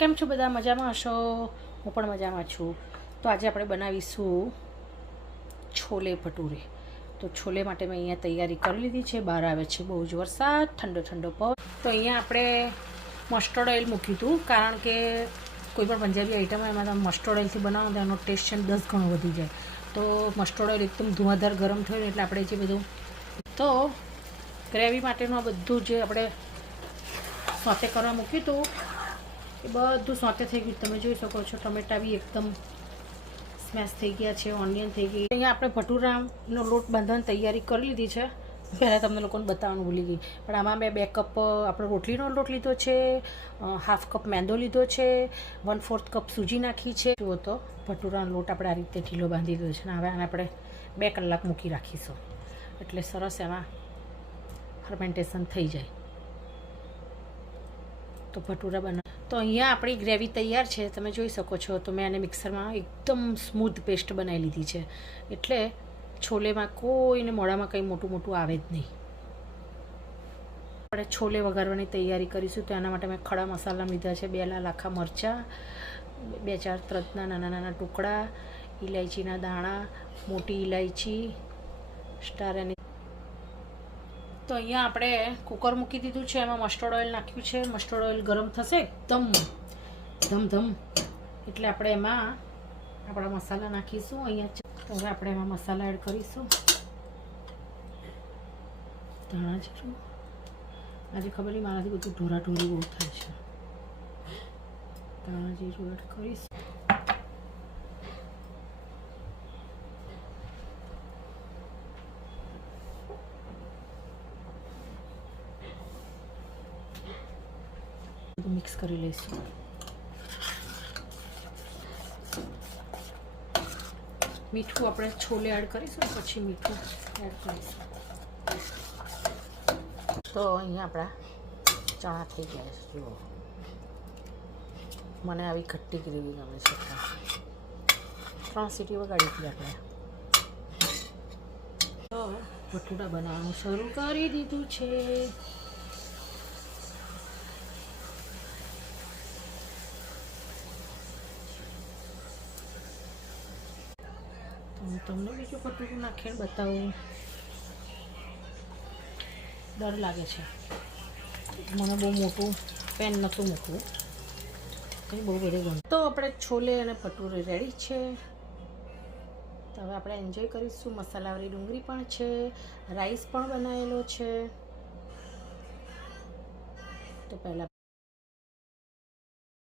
કેમ છો બધા? મજામાં હશો? હું પણ મજામાં છું. તો આજે આપણે બનાવીશું છોલે ભટુરે. તો છોલે માટે મેં અહીંયા તૈયારી કરી લીધી છે. બહાર આવે છે બહુ જ વરસાદ, ઠંડો ઠંડો પવન. તો અહીંયા આપણે મસ્ટર્ડ ઓઇલ મૂક્યું હતું, કારણ કે કોઈ પણ પંજાબી આઈટમ એમાં તમે મસ્ટર્ડ ઓઇલથી બનાવો તો એનો ટેસ્ટ છે ને 10 ગણો વધી જાય. તો મસ્ટર્ડ ઓઇલ એકદમ ધુઆધાર ગરમ થયું એટલે આપણે જે બધું તો ગ્રેવી માટેનું આ બધું જે આપણે સોતે કરવા મૂક્યું હતું એ બધું સોતે થઈ ગયું. તમે જોઈ શકો છો ટમેટા બી એકદમ સ્મેશ થઈ ગયા છે, ઓનિયન થઈ ગઈ. અહીંયા આપણે ભટુરાનો લોટ બાંધવાની તૈયારી કરી લીધી છે. પહેલાં તમને લોકોને બતાવવાનું ભૂલી ગઈ, પણ આમાં મેં 2 કપ આપણો રોટલીનો લોટ લીધો છે, હાફ કપ મેંદો લીધો છે, 1/4 કપ સૂજી નાખી છે. જુઓ તો ભટુરાનો લોટ આપણે આ રીતે ઢીલો બાંધી દીધો છે. અને હવે આને આપણે 2 કલાક મૂકી રાખીશું એટલે સરસ એમાં ફર્મેન્ટેશન થઈ જાય તો ભટુરા બના. તો અહીંયા આપણી ગ્રેવી તૈયાર છે, તમે જોઈ શકો છો. તો મેં આને મિક્સરમાં એકદમ સ્મૂથ પેસ્ટ બનાવી લીધી છે, એટલે છોલેમાં કોઈને મોઢામાં કંઈ મોટું મોટું આવે જ નહીં. આપણે છોલે વઘારવાની તૈયારી કરીશું. તો એના માટે મેં ખડા મસાલા લીધા છે, 2 લાલ આખા મરચાં, 2-4 તજના નાના નાના ટુકડા, ઇલાયચીના દાણા, મોટી ઇલાયચી, સ્ટાર એની. તો અહીંયા આપણે કુકર મૂકી દીધું છે, એમાં મસ્ટર્ડ ઓઇલ નાખ્યું છે. મસ્ટર્ડ ઓઇલ ગરમ થશે એકદમ ધમધમ એટલે આપણે એમાં આપણા મસાલા નાખીશું. અહીંયા તો હવે આપણે એમાં મસાલા એડ કરીશું. ધાણા જીરું, આજે ખબર નહીં મારાથી બધું ઢોરાઢોરી બહુ થાય છે. ધાણા જીરું એડ કરીશું. મિક્સ કરી લઈશું. મીઠું આપણે છોલે એડ કરીશું, પછી મીઠું એડ કરીશું. તો અહીંયા આપણા ચણા થઈ ગયા છે. જુઓ, મને આવી ખટ્ટી ગ્રેવી ગમે છે. 3 સીટી વગાડી હતી આપણે. તો ભટુરા બનાવવાનું શરૂ કરી દીધું છે. હું તમને બીજું ભટુરું નાખીને બતાવું. ડર લાગે છે, મને બહુ મોટું પેન નહોતું મૂકવું, કંઈ બહુ બધું ગમે. તો આપણે છોલે અને ભટુરે રેડી છે. તો હવે આપણે એન્જોય કરીશું. મસાલાવાળી ડુંગળી પણ છે, રાઈસ પણ બનાવેલો છે. તો પહેલાં